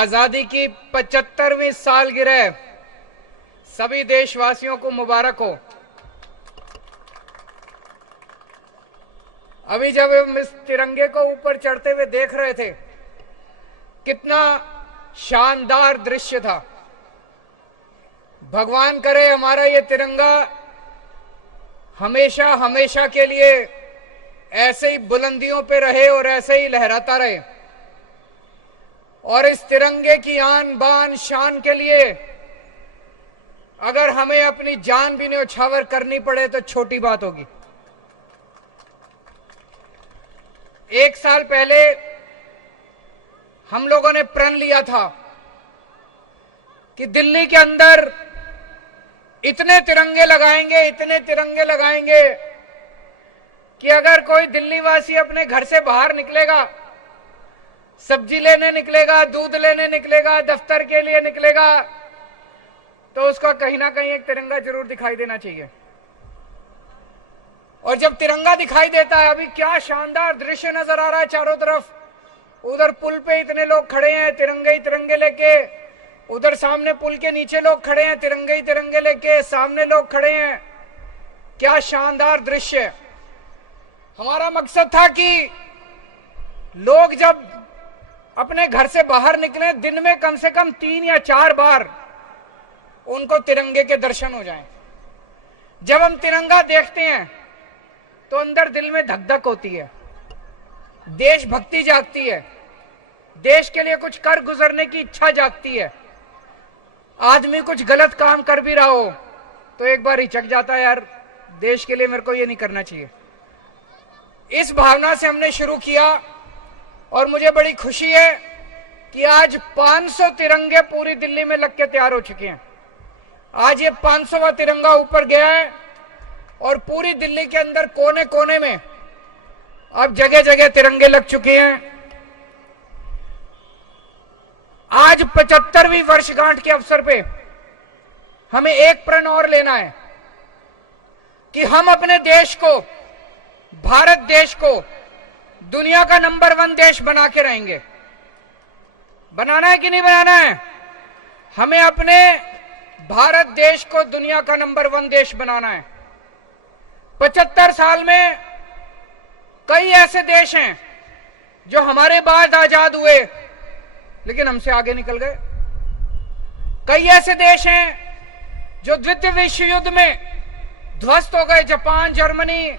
आजादी की 75वीं सालगिरह सभी देशवासियों को मुबारक हो। अभी जब हम इस तिरंगे को ऊपर चढ़ते हुए देख रहे थे, कितना शानदार दृश्य था। भगवान करे हमारा ये तिरंगा हमेशा हमेशा के लिए ऐसे ही बुलंदियों पे रहे और ऐसे ही लहराता रहे। और इस तिरंगे की आन बान शान के लिए अगर हमें अपनी जान भी न्यौछावर करनी पड़े तो छोटी बात होगी। 1 साल पहले हम लोगों ने प्रण लिया था कि दिल्ली के अंदर इतने तिरंगे लगाएंगे कि अगर कोई दिल्ली वासी अपने घर से बाहर निकलेगा, सब्जी लेने निकलेगा, दूध लेने निकलेगा, दफ्तर के लिए निकलेगा, तो उसको कहीं ना कहीं एक तिरंगा जरूर दिखाई देना चाहिए। और जब तिरंगा दिखाई देता है, अभी क्या शानदार दृश्य नजर आ रहा है चारों तरफ। उधर पुल पे इतने लोग खड़े हैं तिरंगे ही तिरंगे लेके, उधर सामने पुल के नीचे लोग खड़े हैं तिरंगे ही तिरंगे लेके, सामने लोग खड़े हैं। क्या शानदार दृश्य। हमारा मकसद था कि लोग जब अपने घर से बाहर निकले, दिन में कम से कम 3 या 4 बार उनको तिरंगे के दर्शन हो जाएं। जब हम तिरंगा देखते हैं तो अंदर दिल में धक धक होती है, देशभक्ति जागती है, देश के लिए कुछ कर गुजरने की इच्छा जागती है। आदमी कुछ गलत काम कर भी रहा हो तो एक बार हिचक जाता है, यार देश के लिए मेरे को ये नहीं करना चाहिए। इस भावना से हमने शुरू किया और मुझे बड़ी खुशी है कि आज 500 तिरंगे पूरी दिल्ली में लग के तैयार हो चुके हैं। आज ये 500वां तिरंगा ऊपर गया है और पूरी दिल्ली के अंदर कोने कोने में अब जगह जगह तिरंगे लग चुके हैं। आज 75वीं वर्षगांठ के अवसर पे हमें एक प्रण और लेना है कि हम अपने देश को, भारत देश को दुनिया का नंबर 1 देश बना के रहेंगे। बनाना है कि नहीं बनाना है? हमें अपने भारत देश को दुनिया का नंबर 1 देश बनाना है। 75 साल में कई ऐसे देश हैं जो हमारे बाद आजाद हुए लेकिन हमसे आगे निकल गए। कई ऐसे देश हैं जो द्वितीय विश्व युद्ध में ध्वस्त हो गए, जापान, जर्मनी,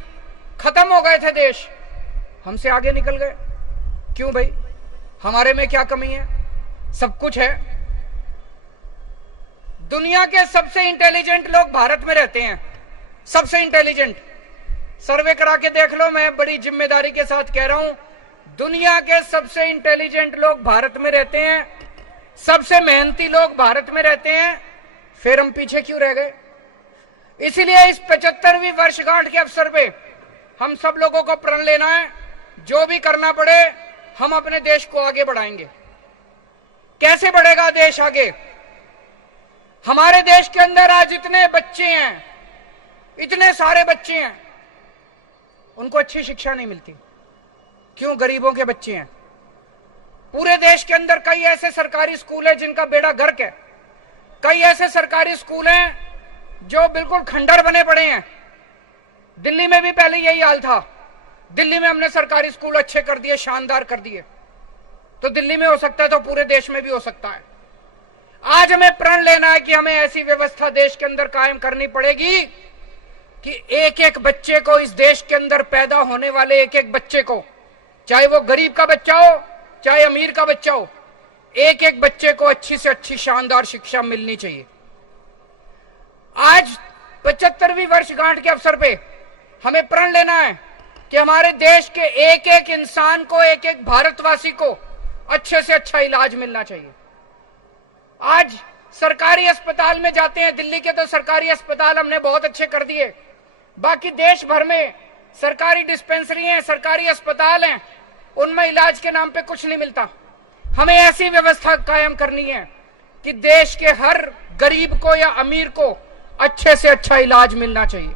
खत्म हो गए थे देश, हमसे आगे निकल गए। क्यों भाई? हमारे में क्या कमी है? सब कुछ है। दुनिया के सबसे इंटेलिजेंट लोग भारत में रहते हैं, सबसे इंटेलिजेंट। सर्वे करा के देख लो, मैं बड़ी जिम्मेदारी के साथ कह रहा हूं, दुनिया के सबसे इंटेलिजेंट लोग भारत में रहते हैं, सबसे मेहनती लोग भारत में रहते हैं। फिर हम पीछे क्यों रह गए? इसीलिए इस 75वीं वर्षगांठ के अवसर पे हम सब लोगों को प्रण लेना है, जो भी करना पड़े हम अपने देश को आगे बढ़ाएंगे। कैसे बढ़ेगा देश आगे? हमारे देश के अंदर आज इतने बच्चे हैं, इतने सारे बच्चे हैं, उनको अच्छी शिक्षा नहीं मिलती। क्यों? गरीबों के बच्चे हैं। पूरे देश के अंदर कई ऐसे सरकारी स्कूल हैं जिनका बेड़ा गर्क है। कई ऐसे सरकारी स्कूल हैं जो बिल्कुल खंडर बने पड़े हैं। दिल्ली में भी पहले यही हाल था। दिल्ली में हमने सरकारी स्कूल अच्छे कर दिए, शानदार कर दिए। तो दिल्ली में हो सकता है तो पूरे देश में भी हो सकता है। आज हमें प्रण लेना है कि हमें ऐसी व्यवस्था देश के अंदर कायम करनी पड़ेगी कि एक एक बच्चे को, इस देश के अंदर पैदा होने वाले एक एक बच्चे को, चाहे वो गरीब का बच्चा हो चाहे अमीर का बच्चा हो, एक एक बच्चे को अच्छी से अच्छी शानदार शिक्षा मिलनी चाहिए। आज 75वीं वर्षगांठ के अवसर पे हमें प्रण लेना है कि हमारे देश के एक एक इंसान को, एक एक भारतवासी को अच्छे से अच्छा इलाज मिलना चाहिए। आज सरकारी अस्पताल में जाते हैं, दिल्ली के तो सरकारी अस्पताल हमने बहुत अच्छे कर दिए, बाकी देश भर में सरकारी डिस्पेंसरी हैं, सरकारी अस्पताल हैं, उनमें इलाज के नाम पे कुछ नहीं मिलता। हमें ऐसी व्यवस्था कायम करनी है कि देश के हर गरीब को या अमीर को अच्छे से अच्छा इलाज मिलना चाहिए।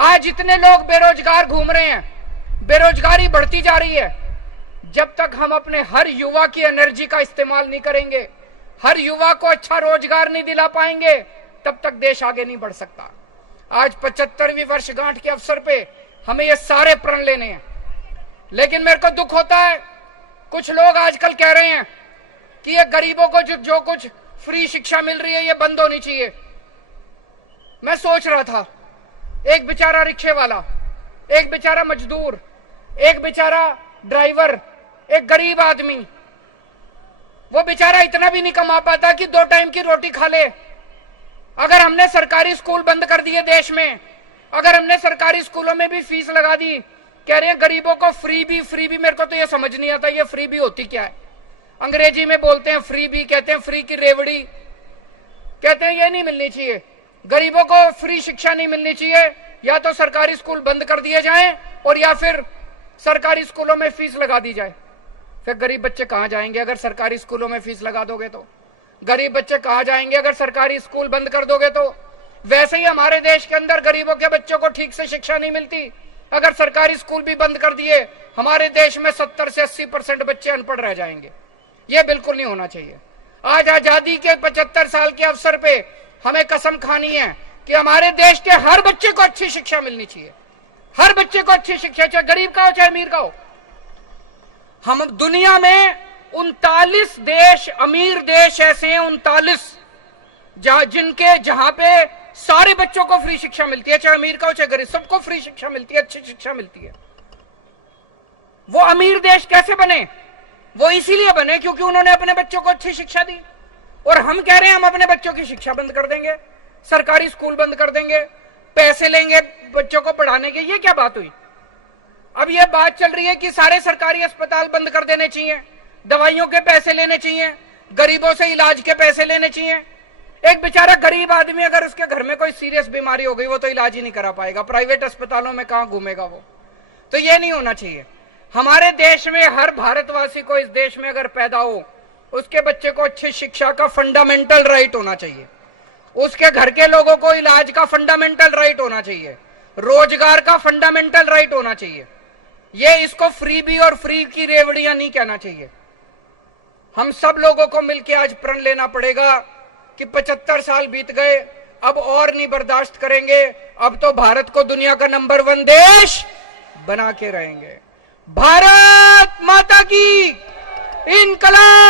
आज इतने लोग बेरोजगार घूम रहे हैं, बेरोजगारी बढ़ती जा रही है। जब तक हम अपने हर युवा की एनर्जी का इस्तेमाल नहीं करेंगे, हर युवा को अच्छा रोजगार नहीं दिला पाएंगे, तब तक देश आगे नहीं बढ़ सकता। आज 75वीं वर्षगांठ के अवसर पे हमें ये सारे प्रण लेने हैं। लेकिन मेरे को दुख होता है, कुछ लोग आजकल कह रहे हैं कि ये गरीबों को जो कुछ फ्री शिक्षा मिल रही है ये बंद होनी चाहिए। मैं सोच रहा था, एक बेचारा रिक्शे वाला, एक बेचारा मजदूर, एक बेचारा ड्राइवर, एक गरीब आदमी, वो बेचारा इतना भी नहीं कमा पाता कि 2 टाइम की रोटी खा ले। अगर हमने सरकारी स्कूल बंद कर दिए देश में, अगर हमने सरकारी स्कूलों में भी फीस लगा दी, कह रहे हैं गरीबों को फ्री भी, मेरे को तो ये समझ नहीं आता ये फ्री भी होती क्या है। अंग्रेजी में बोलते हैं फ्री भी, कहते हैं फ्री की रेवड़ी, कहते हैं ये नहीं मिलनी चाहिए। गरीबों को फ्री शिक्षा नहीं मिलनी चाहिए, या तो सरकारी स्कूल बंद कर दिए जाएं और या फिर सरकारी स्कूलों में फीस लगा दी जाए। फिर गरीब बच्चे कहां जाएंगे अगर सरकारी स्कूलों में फीस लगा दोगे तो? गरीब बच्चे कहां जाएंगे अगर सरकारी स्कूल बंद कर दोगे तो? वैसे ही हमारे देश के अंदर गरीबों के बच्चों को ठीक से शिक्षा नहीं मिलती। अगर सरकारी स्कूल भी बंद कर दिए, हमारे देश में 70 से 80% बच्चे अनपढ़ रह जाएंगे। यह बिल्कुल नहीं होना चाहिए। आज आजादी के 75 साल के अवसर पे हमें कसम खानी है कि हमारे देश के हर बच्चे को अच्छी शिक्षा मिलनी चाहिए। हर बच्चे को अच्छी शिक्षा, चाहे गरीब का हो चाहे अमीर का हो। हम दुनिया में 39 देश, अमीर देश ऐसे हैं 39, जहां पे सारे बच्चों को फ्री शिक्षा मिलती है, चाहे अमीर का हो चाहे गरीब, सबको फ्री शिक्षा मिलती है, अच्छी शिक्षा मिलती है। वो अमीर देश कैसे बने? वो इसीलिए बने क्योंकि उन्होंने अपने बच्चों को अच्छी शिक्षा दी। और हम कह रहे हैं हम अपने बच्चों की शिक्षा बंद कर देंगे, सरकारी स्कूल बंद कर देंगे, पैसे लेंगे बच्चों को पढ़ाने के। ये क्या बात हुई? अब ये बात चल रही है कि सारे सरकारी अस्पताल बंद कर देने चाहिए, दवाइयों के पैसे लेने चाहिए, गरीबों से इलाज के पैसे लेने चाहिए। एक बेचारा गरीब आदमी अगर उसके घर में कोई सीरियस बीमारी हो गई, वो तो इलाज ही नहीं करा पाएगा, प्राइवेट अस्पतालों में कहां घूमेगा वो? तो ये नहीं होना चाहिए। हमारे देश में हर भारतवासी को इस देश में अगर पैदा हो, उसके बच्चे को अच्छी शिक्षा का फंडामेंटल राइट होना चाहिए, उसके घर के लोगों को इलाज का फंडामेंटल राइट होना चाहिए, रोजगार का फंडामेंटल राइट होना चाहिए। ये इसको फ्री भी और फ्री की रेवड़ियां नहीं कहना चाहिए। हम सब लोगों को मिलकर आज प्रण लेना पड़ेगा कि 75 साल बीत गए, अब और नहीं बर्दाश्त करेंगे। अब तो भारत को दुनिया का नंबर 1 देश बना के रहेंगे। भारत माता की इनकलाब।